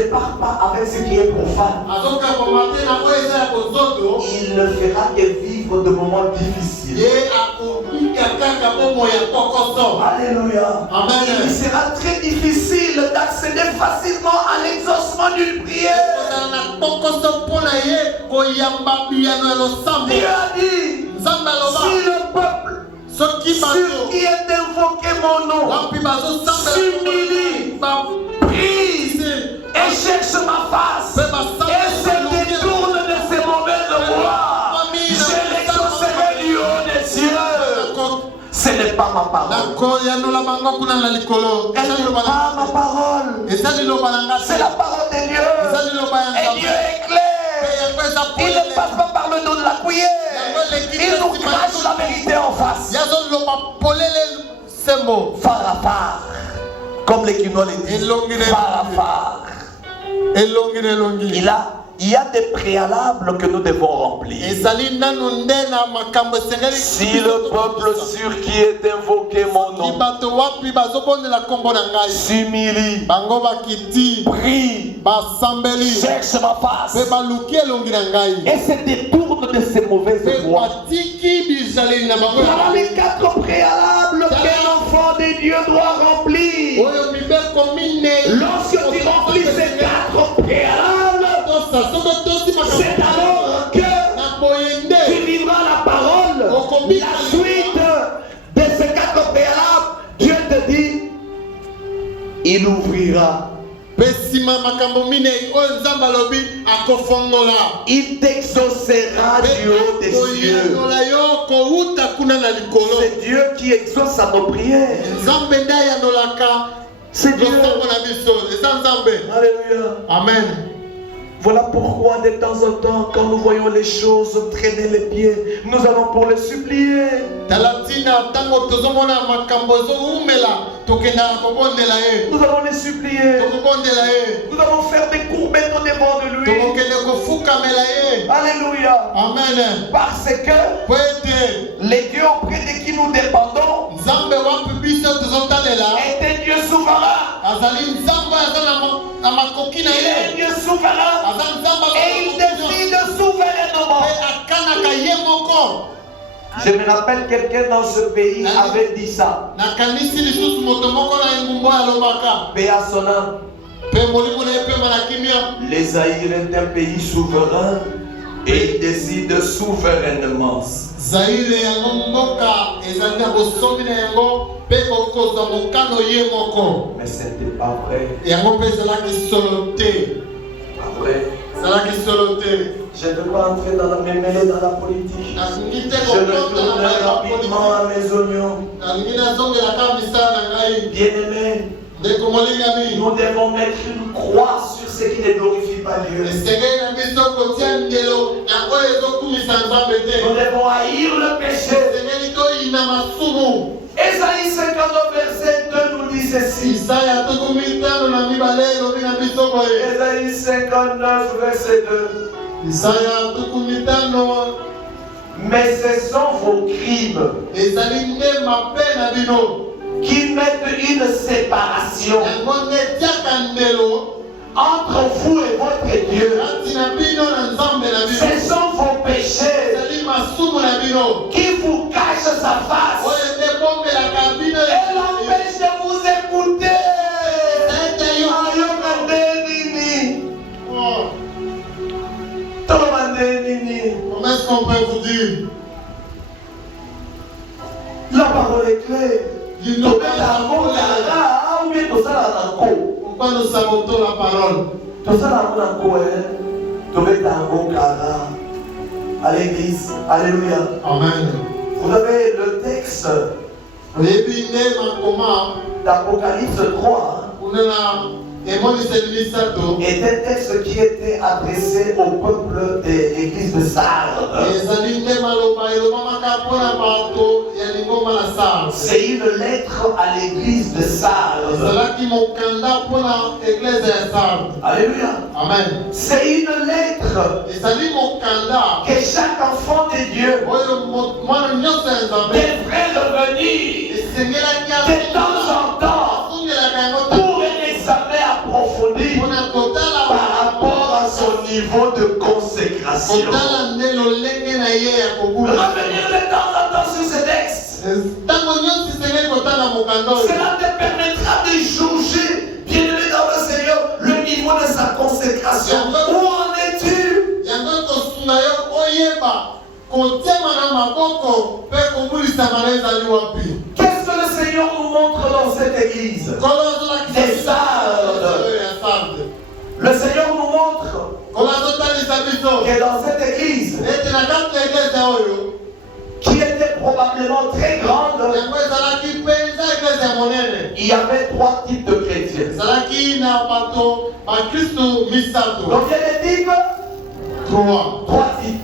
sépare pas avec ce qui est profane. Il ne fera que vivre de moments difficiles. Alléluia. Amen. Il sera très difficile d'accéder facilement à l'exaucement d'une prière. Dieu a dit, si le peuple sur qui est invoqué mon nom s'humilie, prie et cherche ma face et se détourne de ses mauvaises voies, je l'exaucerai du haut des cieux. Ce n'est pas ma parole. Elle n'est pas ma parole. C'est la parole de Dieu. Et Dieu est clair. Il ne passe pas par le dos de la cuillère. Il nous crache la vérité en face. Farafar. Comme les Quinois le disent. Farafar. Il y a des préalables que nous devons remplir. Si le peuple sur qui est invoqué mon nom s'humilie, prie, cherche ma face et se détourne de ses mauvaises voies. Voilà les 4 préalables qu'un enfant de Dieu doit remplir. Lorsque tu remplis ces 4 préalables, c'est alors que tu vivras la parole. La suite de ces 4 préalables, Dieu te dit, il ouvrira. Il t'exaucera du haut des cieux. C'est Dieu qui exauce à nos prières. C'est Dieu. Alléluia. Amen. Voilà pourquoi de temps en temps, quand nous voyons les choses traîner les pieds, nous allons pour les supplier. Nous allons les supplier. Nous allons faire des courbettes au devant de lui. Alléluia. Amen. Parce que les dieux auprès de qui nous dépendons est un Dieu souverain. Il est un Dieu souverain. Et il décide souverainement. Je me rappelle quelqu'un dans ce pays avait dit ça. Paix à son âme. Les Zaïre est un pays souverain et il décide souverainement. Mais ce n'était pas vrai. Je ne veux pas entrer dans la mêlée dans la politique. Je retourne rapidement à mes oignons. Bien-aimés, nous devons mettre une croix sur ce qui ne glorifie pas Dieu. Nous devons haïr le péché. Ésaïe 59 verset 2 nous dit ceci. Ésaïe 59 verset 2. Mais ce sont vos crimes qui mettent une séparation entre vous et votre Dieu. Ce sont vos péchés qui vous cachent sa face et l'empêchent de vous écouter. Comment est-ce qu'on peut vous dire? La parole est claire. Pourquoi nous sabotons la parole? À l'église. Alléluia. Amen. Vous avez le texte d'Apocalypse 3. Est un texte qui était adressé au peuple de l'église de Sardes. C'est une lettre à l'église de Sardes. Alléluia. Amen. C'est une lettre que chaque enfant de Dieu devrait revenir de temps en temps pour un examen approfondi niveau de consécration. Revenir de temps en temps sur ce texte. Cela te permettra de juger, bien-aimé dans le Seigneur, le niveau de sa consécration. Où en es-tu? Qu'est-ce que le Seigneur nous montre dans cette église? Des sardes. Le Seigneur nous montre que dans cette église, qui était probablement très grande, il y avait 3 types de chrétiens. Combien de types? 3 types.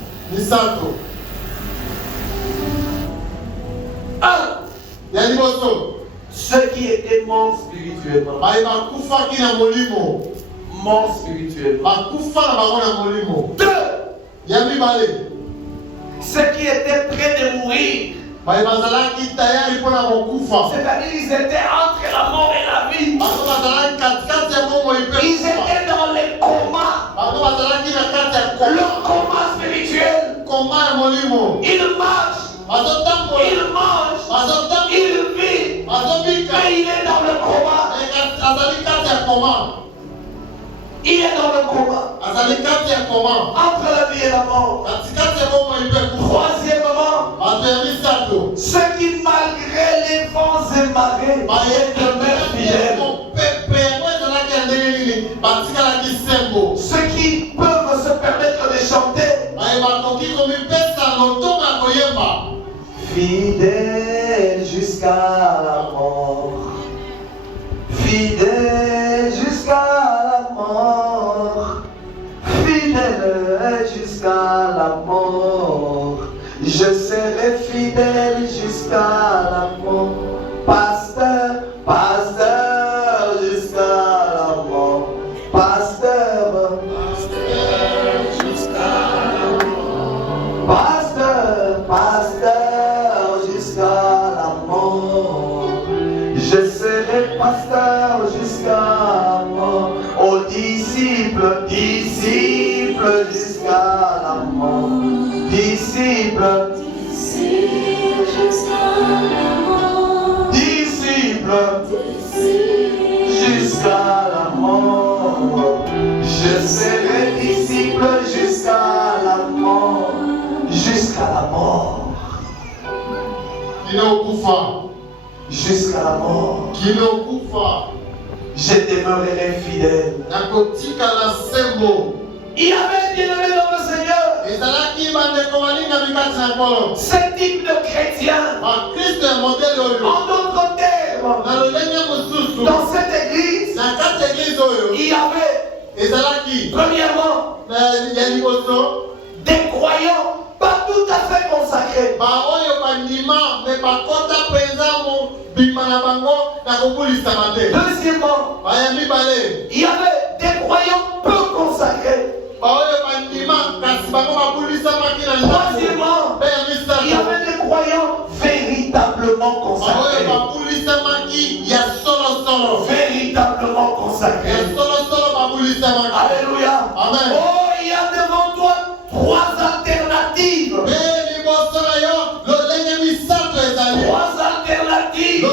1. Ceux qui étaient morts spirituellement. Morts spirituellement. 2. Ceux qui étaient près de mourir. C'est-à-dire ils étaient entre la mort et la vie. Ils étaient dans les comas. Le coma spirituel. Il marche. Il mange. Il vit. Mais il est dans le coma. Il est dans le coma. Entre la vie et la mort. 3e, ceux qui malgré les vents et marées demeurent fidèles. Ceux qui peuvent se permettre de chanter. Fidèle jusqu'à la mort. Fidèle jusqu'à la mort. Fidèle jusqu'à la mort. Je serai fidèle jusqu'à la mort. Pasteur, pasteur jusqu'à la mort. Pasteur, pasteur jusqu'à la mort. Pasteur, pasteur jusqu'à la mort. Je serai pasteur jusqu'à la mort. Aux disciples, disciples jusqu'à la mort. Disciples, disciples jusqu'à la mort. Disciples, jusqu'à la mort. Je serai disciple jusqu'à la mort. Jusqu'à la mort. Jusqu'à la mort. Je demeurerai fidèle. Il y avait bien-aimé dans le Seigneur ce type de chrétien. En d'autres termes, dans cette église, il y avait premièrement des croyants pas tout à fait consacrés. Deuxièmement, il y avait des croyants peu consacrés. Troisièmement, il y avait des croyants véritablement consacrés. Véritablement consacrés. Alléluia. Amen. Oh, il y a devant toi 3 alternatives. 3 alternatives.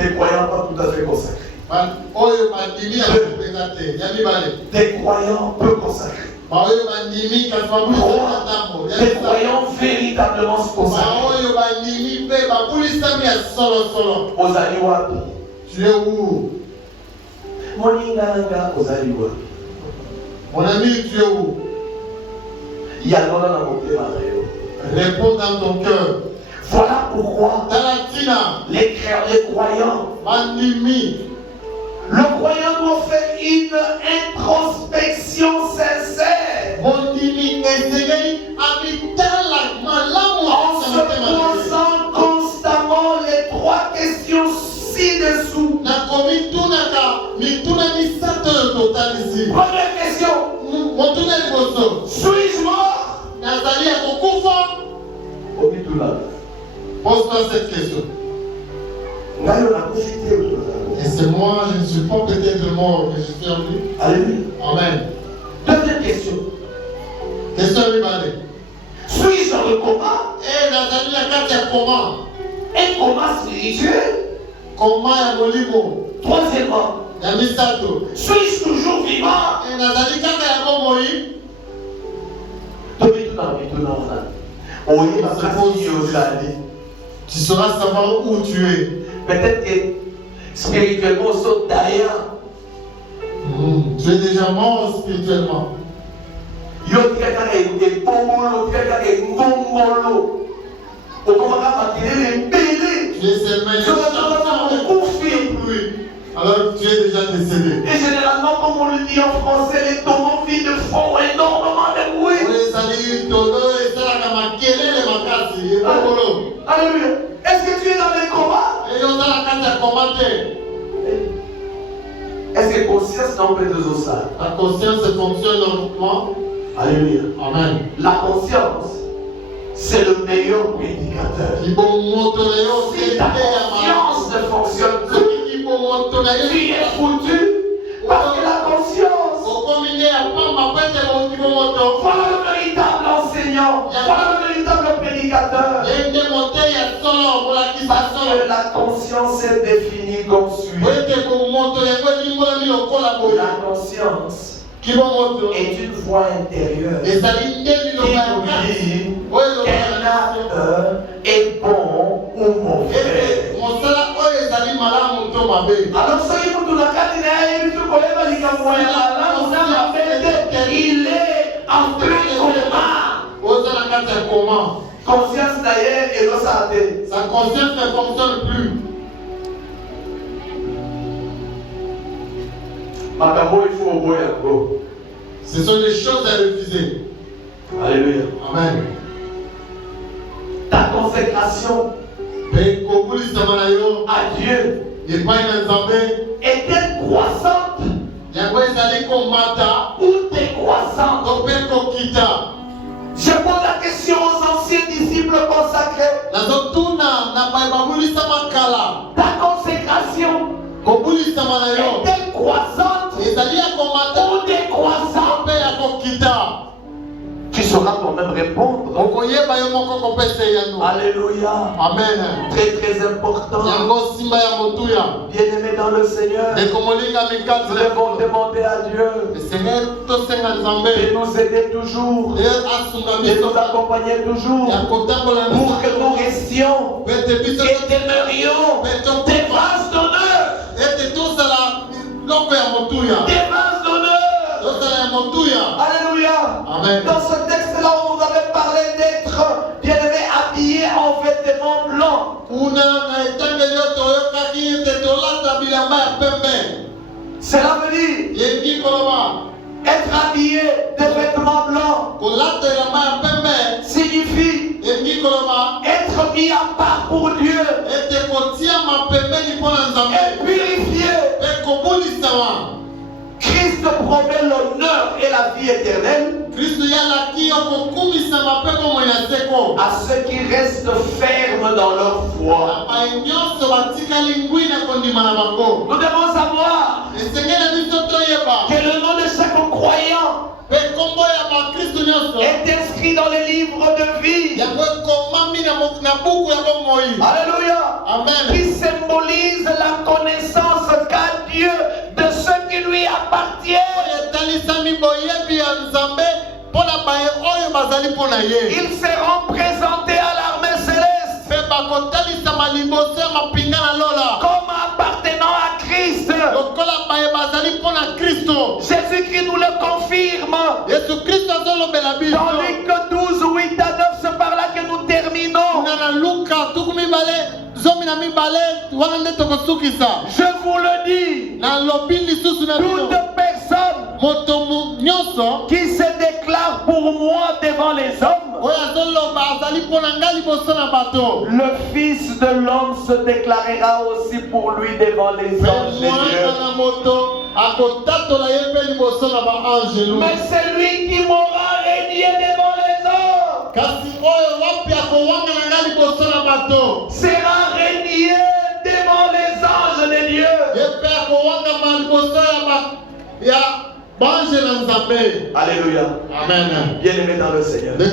Des croyants pas tout à fait consacrés. Des croyants peu consacrés. Des croyants véritablement consacrés. Ozali wapi? Tu es où? Ozali wapi? Mon ami, tu es où? Réponds dans ton cœur. Voilà pourquoi les croyants, le croyant doit faire une introspection sincère en se posant constamment les 3 questions ci-dessous. Première question: suis-je mort? Pose-toi cette question. C'est moi, je ne suis pas peut-être mort, mais je suis en vie. Alléluia. Amen. Deuxième question. Question libérée. Suis-je dans le coma? Et Nathalie, quand il y a comment? Un coma spirituel. Comment est Molimo? Troisièmement, Yamisato. suis-je toujours vivant? Et Nathalie, quand il y a comment Moïse? Tu sauras savoir où tu es. Peut-être que spirituellement, on saute derrière. Tu es déjà mort spirituellement. Tu es seulement pluie. Alors tu es déjà décédé. Et généralement, comme on le dit en français, les tourmentines font énormément de bruit. Alléluia. Est-ce que tu es dans les combats? Est-ce que conscience n'a pas deux os? La conscience fonctionne normalement. Alléluia. Amen. La conscience, c'est le meilleur prédicateur. Si ta conscience ne fonctionne plus, tu es foutu. Parce que la conscience, voilà le véritable enseignant, voilà le véritable prédicateur. Parce que la conscience est définie comme suit. La conscience est une voix intérieure qui nous dit qu'un acte est bon ou mauvais. Alors soki mutu na kati na ye biso koyeba likambo ya malamu na mabe il est en plein coma. Conscience na ye elosala te. Sa conscience ne fonctionne plus. Makambo il faut oboya yango. Ce sont des choses à refuser. Alléluia. Amen. Ta consécration à Dieu est-elle croissante ou décroissante? Je pose la question aux anciens disciples consacrés. Ta consécration est-elle croissante ou décroissante? Tu sauras toi-même répondre. Alléluia. Amen. Très très important. Bien-aimé dans le Seigneur, nous devons demander à Dieu de nous aider toujours, de nous accompagner toujours, pour que nous restions et demeurions des vases d'honneur. Des vases d'honneur. Alléluia. Amen. Dans ce texte-là, on vous avait parlé d'être bien-aimé habillé en vêtements blancs. Cela veut dire être habillé de vêtements blancs signifie être mis à part pour Dieu et purifié. Christ promet l'honneur et la vie éternelle à ceux qui restent fermes dans leur foi. Nous devons savoir que le nom de chaque croyant est inscrit dans les livres de vie. Alléluia. Amen. Qui symbolise la connaissance qu'a Dieu de ceux qui lui appartiennent. Ils seront présentés à l'armée céleste comme appartenant à Christ. Jésus-Christ nous le confirme. Dans Luc 12, 8 à 9, c'est par là que nous terminons. Je vous le dis, toute personne qui se déclare pour moi devant les hommes, le Fils de l'homme se déclarera aussi pour lui devant les anges de Dieu. Mais celui qui m'aura régné devant les hommes sera régné devant les anges de Dieu. Alléluia. Amen. Bien-aimé dans le Seigneur. Le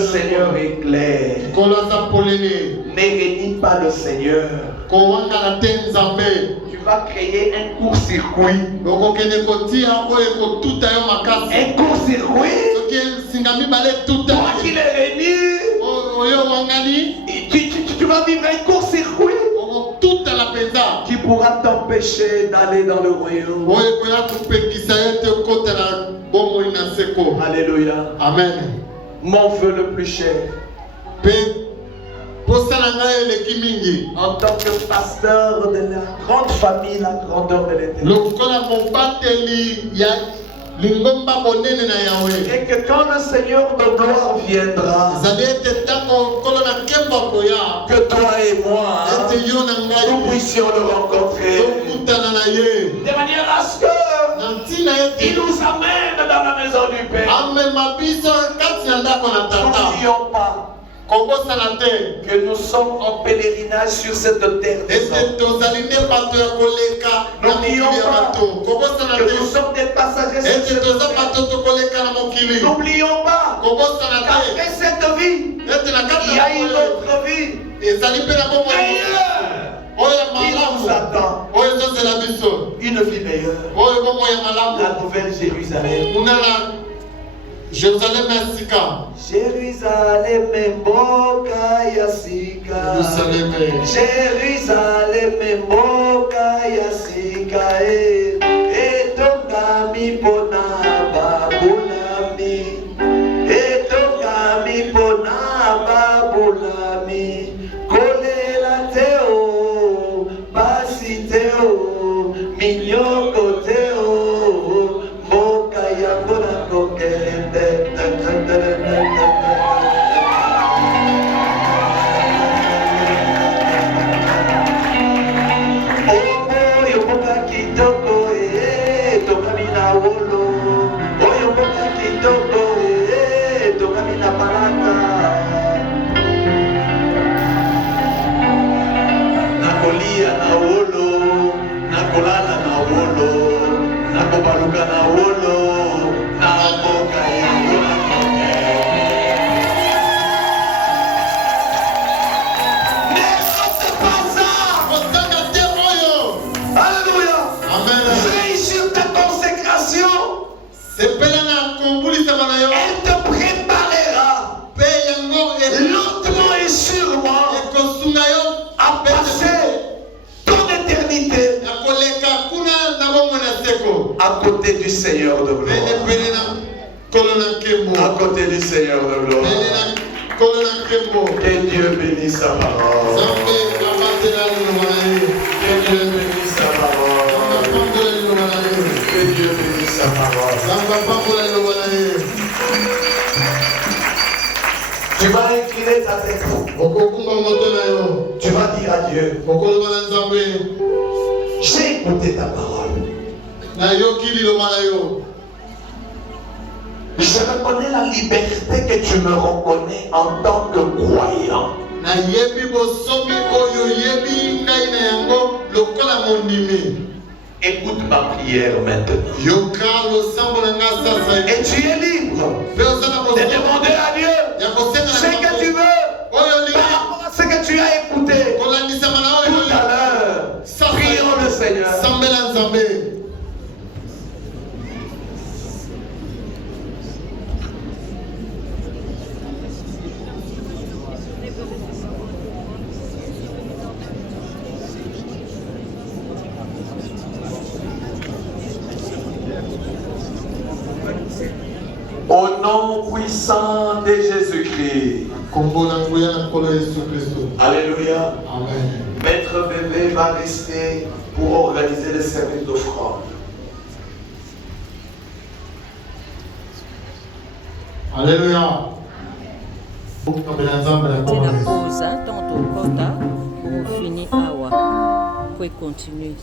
Seigneur est clair. Ne renie pas le Seigneur. Tu vas créer un court-circuit. Un court-circuit. Toi qui le renies, tu vas vivre un court-circuit qui pourra t'empêcher d'aller dans le royaume. Alléluia. Amen. Mon vœu le plus cher. En tant que pasteur de la grande famille, la grandeur de l'éternité. Et que quand le Seigneur de gloire viendra, que toi et moi, nous puissions le rencontrer. De manière à ce que il nous amène dans la maison du Père. N'oublions pas que nous sommes en pèlerinage sur cette terre. N'oublions pas que nous sommes des passagers sur cette terre. N'oublions pas qu'après cette vie, il y a une autre vie. Qui nous attend. Une vie meilleure. La nouvelle Jérusalem. Jérusalem Sika. Jérusalem mboka ya sika. Jérusalem mboka ya sika. Etongami pona babulami. Etongami pona babulami. Kolela teo, basi teo, minyoko teo. Mboka ya pona kokende. Nakolia na wolo, nakolala na wolo, nakobaluka na wolo, nakoka yango na koke. Mais c'est pas ça. Alléluia. Amen. Veille sur ta consécration. Elle te préparera lentement et sûrement à passer ton éternité à côté du Seigneur de gloire. À côté du Seigneur de gloire. Que Dieu bénisse sa parole. Que Dieu bénisse sa parole. Que Dieu bénisse sa parole. Tu vas incliner ta tête. Tu vas dire à Dieu, j'ai écouté ta parole. Je reconnais la liberté que tu me reconnais en tant que croyant. Écoute ma prière maintenant. Et tu es libre de demander à Dieu ce que tu veux par rapport à ce que tu as écouté tout à l'heure. Prions le Seigneur. Au nom puissant de Jésus-Christ. Alléluia. Amen. Maître bébé va rester pour organiser le service d'offrande. Alléluia. Tinapoza tantôt kota pour finir awa. Pour continuer.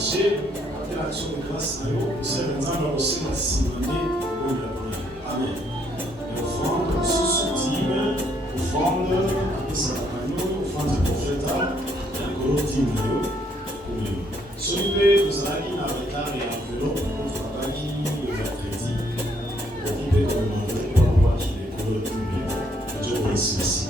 encourager à l'action de grâce à eux, c'est maintenant aussi la simone ou la Amen. Et offrande, sous-soutime, offrande, après ça va offrande prophétale, et encore team de eux, pour nous. Celui vous allez qui n'a pas et enveloppe pour travailler le mercredi, pour qu'il ait demandé pour voir qu'il est pour le tout mieux. Dieu vous remercie.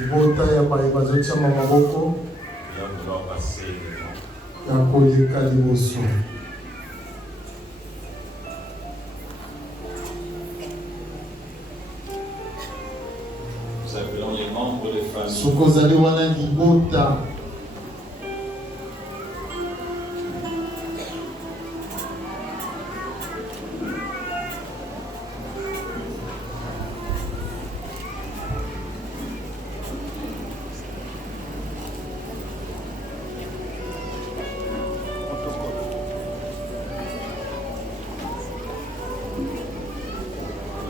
libota ya baye bazotiama maboko et on doit passer devant. ya koleka liboso. Nous appelons les membres des familles. Soki ozali wana libota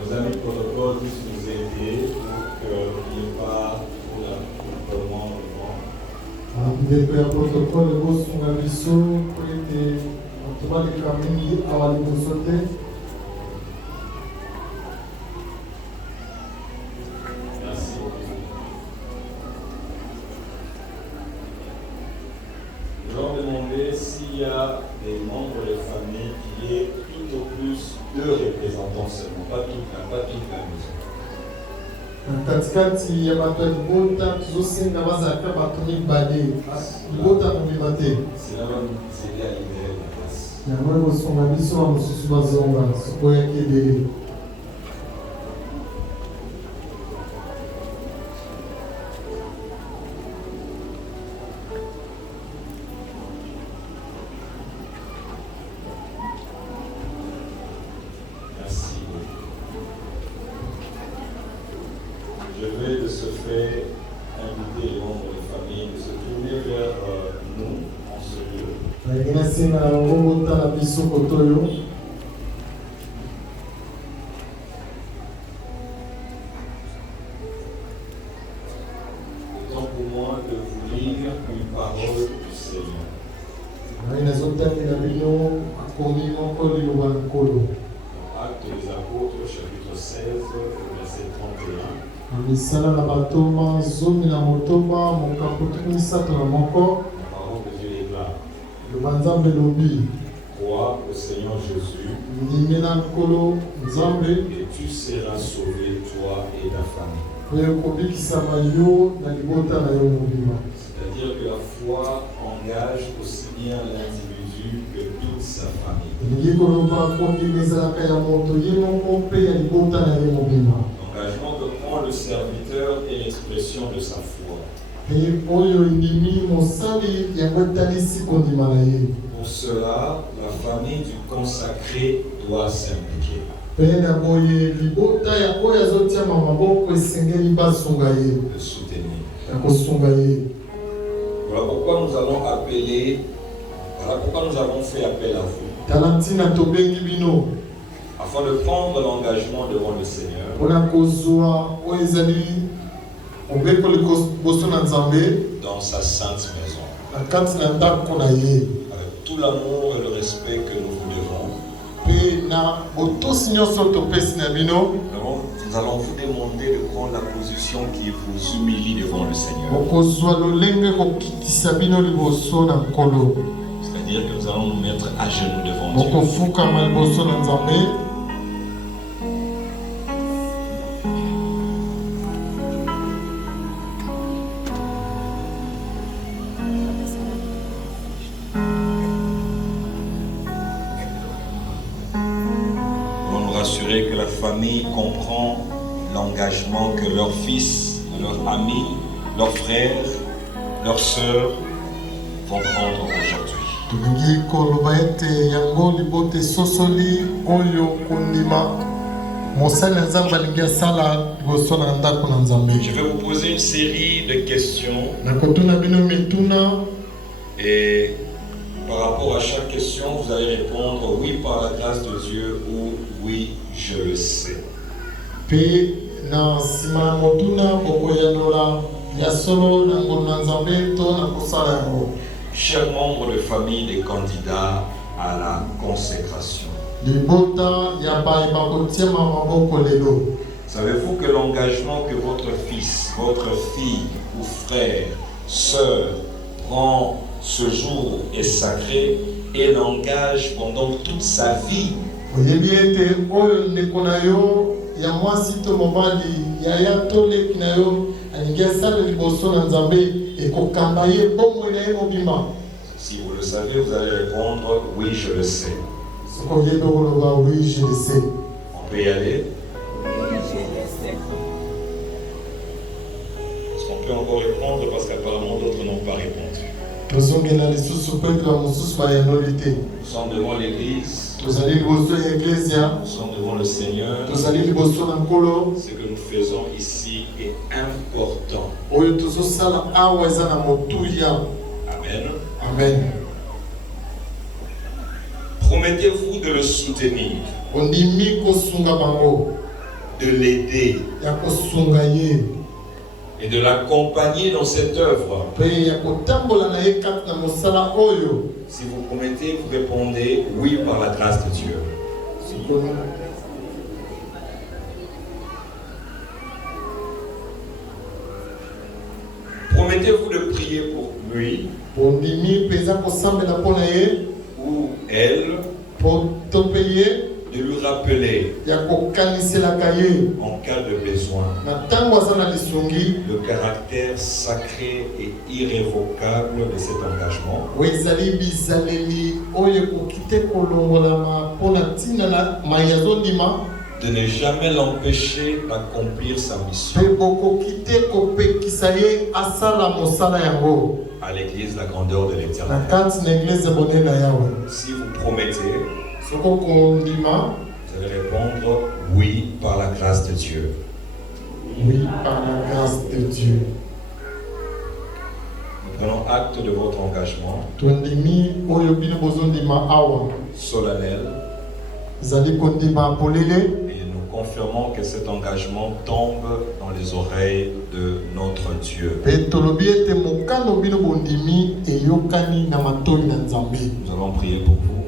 Nos amis protocoles puissent nous aider pour qu'il n'y ait pas pour l'accompagnement devant. ndeko ya protokole bosunga biso po ete bato baleka mingi awa liboso te. Merci. Nous allons demander s'il y a des membres de famille qui est tout au plus 2 représentants seulement, pas toute la maison. Na katikati ya bato ya libota tozosenga bazalaka bato mibale libota mobima te. Cela va nous aider à libérer la place. yango ekosunga biso bamosusu bazonga soki oyaki ebele. Merci. Je vais de ce fait inviter les membres de famille de se tourner vers nous en ce lieu. nalingi nasenga na yango botala biso koto oyo. Autant pour moi de vous lire une parole du Seigneur. ngai nazotangela bino akomi moko liloba na nkolo. Actes des Apôtres, chapitre 16, verset 31. na misala na bantoma 18 mokambo 31. La parole de Dieu est là. liloba nzambe elobi Crois au Seigneur Jésus ndimela nkolo nzambe et tu seras sauvé, toi et ta famille. oyo ekobikisama yo na libota na yo mobima. C'est-à-dire que la foi engage aussi bien l'individu que toute sa famille. elingi koloba kondima ezalaka ya moto ye moko mpe ya libota na ye mobima. L'engagement que prend le serviteur est l'expression de sa foi. mpe oyo endimi mosali yango etalisi kondima na ye. Pour cela, la famille du consacré doit s'impliquer. mpe na boye libota ya oyo azotiama maboko esengeli basunga ye Le soutenir. ya kosunga ye. Voilà pourquoi nous allons appeler, voilà pourquoi nous avons fait appel à vous, tala ntina tobengi bino afin de prendre l'engagement devant le Seigneur, mpona kozwa oyo ezali mobeko liboso na nzambe dans sa sainte maison, na kati na ndako na ye, avec tout l'amour et le respect que nous vous devons. mpe na botosi nyonso topesi na bino. Nous allons vous demander de prendre la position qui vous humilie devant le Seigneur. okozwa lolenge kokitisa bino liboso na nkolo. C'est-à-dire que nous allons nous mettre à genoux devant Dieu. okofukama liboso na nzambe. Nous allons nous rassurer que la famille comprend l'engagement que leurs fils, leurs amis, leurs frères, leurs sœurs vont prendre aujourd'hui. tolingi koloba ete yango libota esosoli oyo kondima mosali na nzambe alingi asala liboso na ndako na nzambe. Je vais vous poser une série de questions nakotuna bino mituna et par rapport à chaque question, vous allez répondre oui par la grâce de Dieu ou oui, je le sais. mpe na nsima na motuna bokoyanola ya solo na ngolu na nzambe to na kosala yango. Chers membres de famille des candidats à la consécration, libota ya baye bakotiama maboko lelo. savez-vous que l'engagement que votre fils, votre fille ou frère, sœur prend ce jour est sacré et l'engage pendant toute sa vie? oyebi ete oyo ndeko na yo ya mwasi to mobali yaya to leki na yo alingi asala liboso na Nzambe ekokamba ye bomoi na ye mobimba. Si vous le savez, vous allez répondre oui, je le sais. Soko yebi okoloba oui, je le sais. On peut y aller? Est-ce qu'on peut encore répondre parce qu'apparemment d'autres n'ont pas répondu? Nous sommes devant l'église. Nous sommes devant le Seigneur. Ce que nous faisons ici est important. Amen. Amen. Promettez-vous de le soutenir, de l'aider et de l'accompagner dans cette œuvre. Si vous promettez, vous répondez oui par la grâce de Dieu. Promettez-vous de prier pour lui ou elle, de lui rappeler en cas de besoin le caractère sacré et irrévocable de cet engagement, de ne jamais l'empêcher d'accomplir sa mission à l'église la grandeur de l'Éternel. Si vous promettez, vous allez répondre oui par la grâce de Dieu. Oui, par la grâce de Dieu. Nous prenons acte de votre engagement solennel et nous confirmons que cet engagement tombe dans les oreilles de notre Dieu. Nous allons prier pour vous.